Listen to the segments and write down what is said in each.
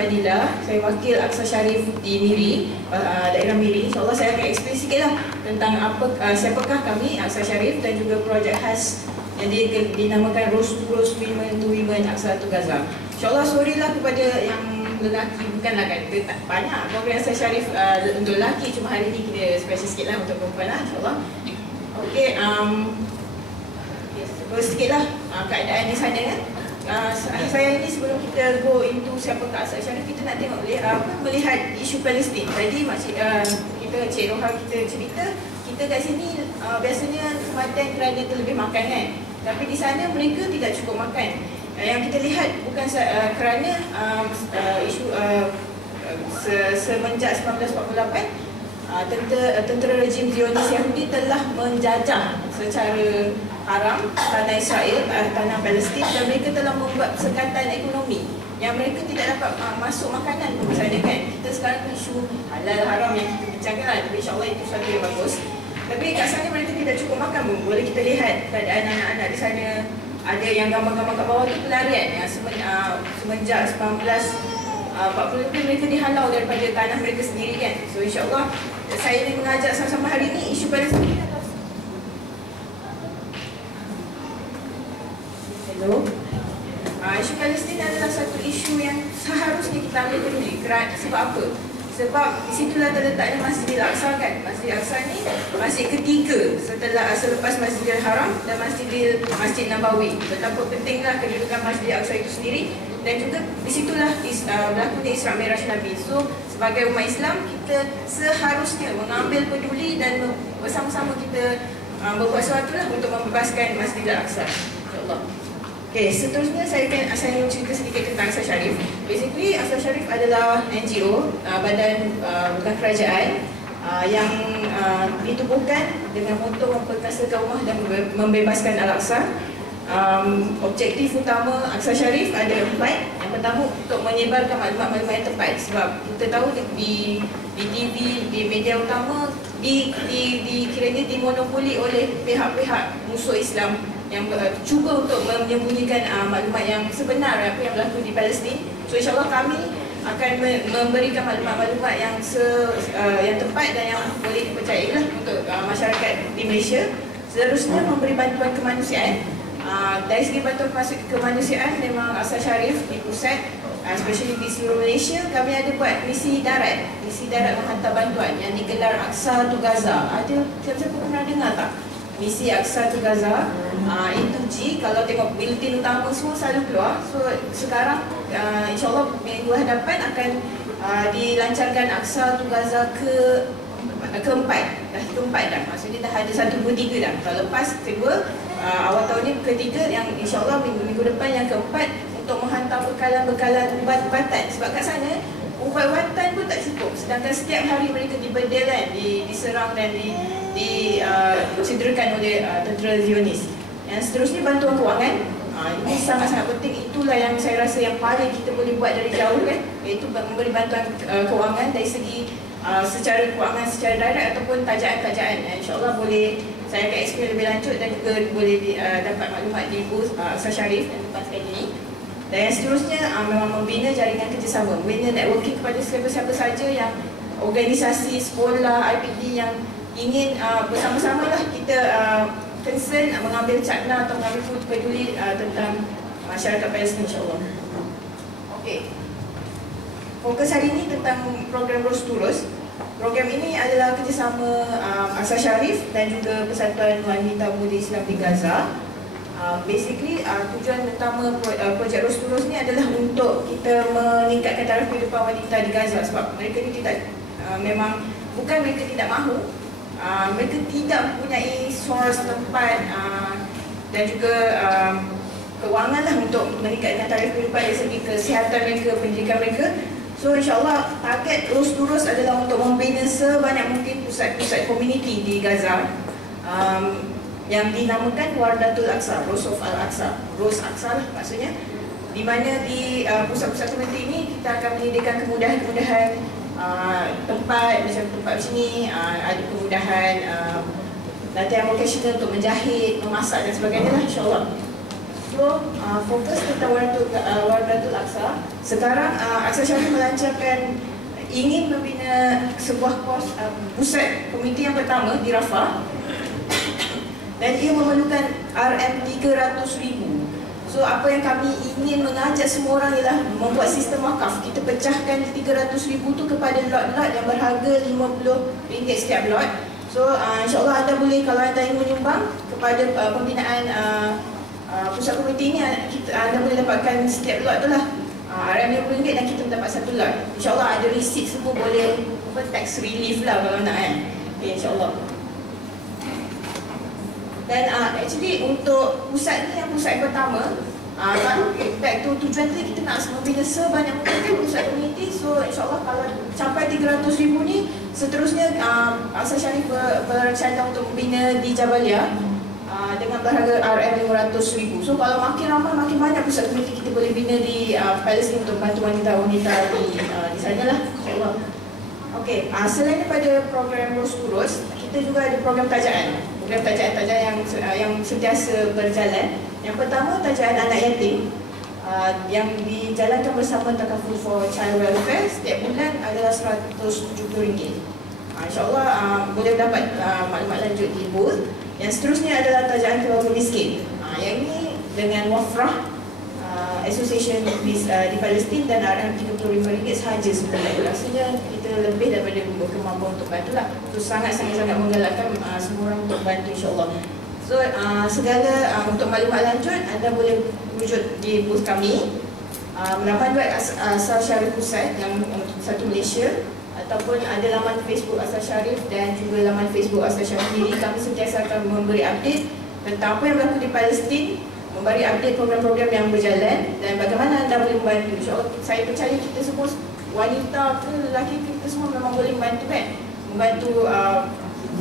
Adila. Saya wakil Aqsa Sharif di Miri, daerah Miri. InsyaAllah saya akan explain sikitlah tentang siapakah kami, Aqsa Sharif, dan juga projek khas yang dinamakan Rose Women to Women Aqsa to Gaza. InsyaAllah sorry lah kepada yang lelaki, bukanlah kan, kita tak banyak program Aqsa Sharif untuk lelaki, cuma hari ni kita special sikit lah untuk perempuan lah, insyaAllah. Okey, sedikit lah keadaan di sana kan. Saya ini sebelum kita go into siapakah Aqsa Sharif, kita nak tengok melihat isu Palestin. Tadi kita Cik Roha kita cerita, kita kat sini biasanya kematian kerana terlebih makan kan. Tapi di sana mereka tidak cukup makan. Yang kita lihat bukan kerana isu semenjak 1948 tentera rejim Zionis Yahudi telah menjajah secara haram tanah Israel, tanah Palestin, dan mereka telah membuat sekatan ekonomi yang mereka tidak dapat masuk makanan ke sana kan. Kita sekarang isu halal haram yang kita bincangkan lah, tapi insyaAllah itu satu yang bagus. Tapi kat sana mereka tidak cukup makan pun. Boleh kita lihat keadaan anak-anak di sana. Ada yang gambar-gambar kat bawah tu pelarian yang semenjak 1940 mereka dihalau daripada tanah mereka sendiri kan. So insyaAllah saya ingin mengajak sama-sama hari ini isu Palestin. Hello. Isu Palestin adalah satu isu yang seharusnya kita ambil peduli. Sebab apa? Sebab di situlah terletaknya Masjidil Aqsa kan. Masjid Aqsa ni masjid ketiga selepas Masjidil Haram dan Masjid Nabawi. Betapa pentinglah kedudukan Masjid Aqsa itu sendiri, dan juga di situlah berlakunya Isra Mi'raj Nabi. So sebagai umat Islam, kita seharusnya mengambil peduli dan bersama-sama kita berbuat sesuatu lah untuk membebaskan Masjidil Aqsa, insya-Allah. Okay, seterusnya saya ingin cerita sedikit tentang Aqsa Sharif. Basically, Aqsa Sharif adalah NGO, badan bukan kerajaan, yang ditubuhkan dengan moto memperkasakan rumah dan membebaskan Al-Aqsa. Objektif utama Aqsa Sharif ada 4. Yang pertama, untuk menyebarkan maklumat-maklumat yang tepat. Sebab kita tahu di TV, di media utama, kiranya dimonopoli oleh pihak-pihak musuh Islam yang cuba untuk menyembunyikan maklumat yang sebenar apa yang berlaku di Palestin. So insyaAllah kami akan memberikan maklumat-maklumat yang tepat dan yang boleh dipercayai lah untuk masyarakat di Malaysia. Seterusnya memberi bantuan kemanusiaan. Dari segi bantuan kemanusiaan, memang Aqsa Sharif di pusat, especially di seluruh Malaysia, kami ada buat misi darat menghantar bantuan yang digelar Aqsa to Gaza. Ada siapa-siapa pernah dengar tak? Misi Aqsa to Gaza, itu kalau tengok bulletin utama semua selalu keluar. So sekarang insyaAllah minggu hadapan akan dilancarkan Aqsa to Gaza keempat dah. Maksudnya dah ada 1, 2, 3 dah. Kalau lepas kedua, awal tahun ni ketiga, yang insyaAllah minggu depan yang keempat, untuk menghantar bekalan ubat-ubatan. Sebab kat sana ubat-ubatan pun tak cukup, sedangkan setiap hari mereka dibedel kan, diserang dan disiderakan oleh tentera Zionis. Yang seterusnya bantuan kewangan. Ini sangat-sangat penting. Itulah yang saya rasa yang paling kita boleh buat dari jauh kan, iaitu memberi bantuan kewangan dari segi secara kewangan secara direct ataupun tajaan-tajaan. InsyaAllah boleh saya akan explain lebih lanjut dan juga boleh dapat maklumat di booth Aqsa Sharif yang depan sekali ini. Dan yang seterusnya memang membina jaringan kerjasama, membina networking kepada siapa-siapa saja yang organisasi, sekolah, IPD yang ingin bersama-sama lah kita concern mengambil cakna atau mengambil peduli tentang masyarakat Palestin, insyaAllah. Okey. Fokus hari ini tentang program Rose to Rose. Program ini adalah kerjasama Aqsa Sharif dan juga Persatuan Wanita Muda Islam di Gaza. Basically, tujuan utama projek Rose to Rose ni adalah untuk kita meningkatkan taraf kehidupan wanita di Gaza. Sebab mereka ni tidak, memang bukan mereka tidak mahu, mereka tidak mempunyai sos tempat dan juga kewangan lah untuk meningkatkan taraf kehidupan dari segi kesihatan mereka, pendidikan mereka. So insyaAllah target Rose to Rose adalah untuk membina sebanyak mungkin pusat-pusat komuniti di Gaza yang dinamakan Wardatul Aqsa, Rose of Al-Aqsa, Rose Aqsa lah maksudnya, di mana di pusat-pusat komuniti ini kita akan menyediakan kemudahan-kemudahan tempat macam tempat macam ni, ada kemudahan latihan vocational untuk menjahit, memasak dan sebagainya lah, insyaAllah. So fokus tentang Wardatul Aqsa. Sekarang Aqsa Sharif melancarkan ingin membina sebuah pusat komiti yang pertama di Rafah, dan ia memerlukan RM300,000. So apa yang kami ingin mengajak semua orang ialah membuat sistem wakaf. Kita pecahkan 300,000 tu kepada lot-lot yang berharga RM50 setiap lot. So insyaAllah anda boleh, kalau anda ingin menyumbang kepada pembinaan pusat komiti ini, anda boleh dapatkan setiap lot tu lah RM50 dan kita mendapat satu lot. InsyaAllah ada receipt semua, boleh tax relief lah kalau nak kan. Okay, insyaAllah. Dan actually untuk pusat ni, yang pusat yang pertama, back to tujuan tadi, kita nak membina sebanyak mungkin pusat komuniti. So insyaAllah kalau capai 300,000 ni, seterusnya Aqsa Sharif berencana untuk membina di Jabalia dengan berharga RM500,000. So kalau makin ramai, makin banyak pusat komuniti kita boleh bina di Palestin untuk bantu wanita-wanita di sana lah, insyaAllah. Okay, selain daripada program Ros Urus, kita juga ada program tajaan. Program tajaan yang sentiasa berjalan. Yang pertama, tajaan anak yatim yang dijalankan bersama Takaful for Child Welfare. Setiap bulan adalah RM170. InsyaAllah boleh dapat maklumat lanjut di booth. Yang seterusnya adalah tajaan keluarga miskin. Yang ini dengan Wafrah Association di Palestin dan RM35 sahaja sebenarnya. Rasanya kita lebih daripada berkemampuan untuk bantu lah. So sangat-sangat menggalakkan semua orang untuk bantu, insyaAllah. So segala untuk maklumat lanjut anda boleh wujud di booth kami, laman web Aqsa Sharif Pusat yang satu Malaysia, ataupun ada laman Facebook Aqsa Sharif dan juga laman Facebook Aqsa Sharif sendiri. Kami sentiasa akan memberi update tentang apa yang berlaku di Palestin, memberi update program-program yang berjalan dan bagaimana anda boleh membantu. InsyaAllah saya percaya kita semua, wanita ke lelaki, kita semua memang boleh membantu kan, membantu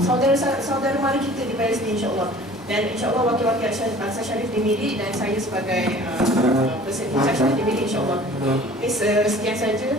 saudara mara kita di Palestin, insyaAllah. Dan insyaAllah wakil-wakil Aqsa Sharif dimiliki dan saya sebagai person in charge dimiliki, insyaAllah. Okay, sekian saja.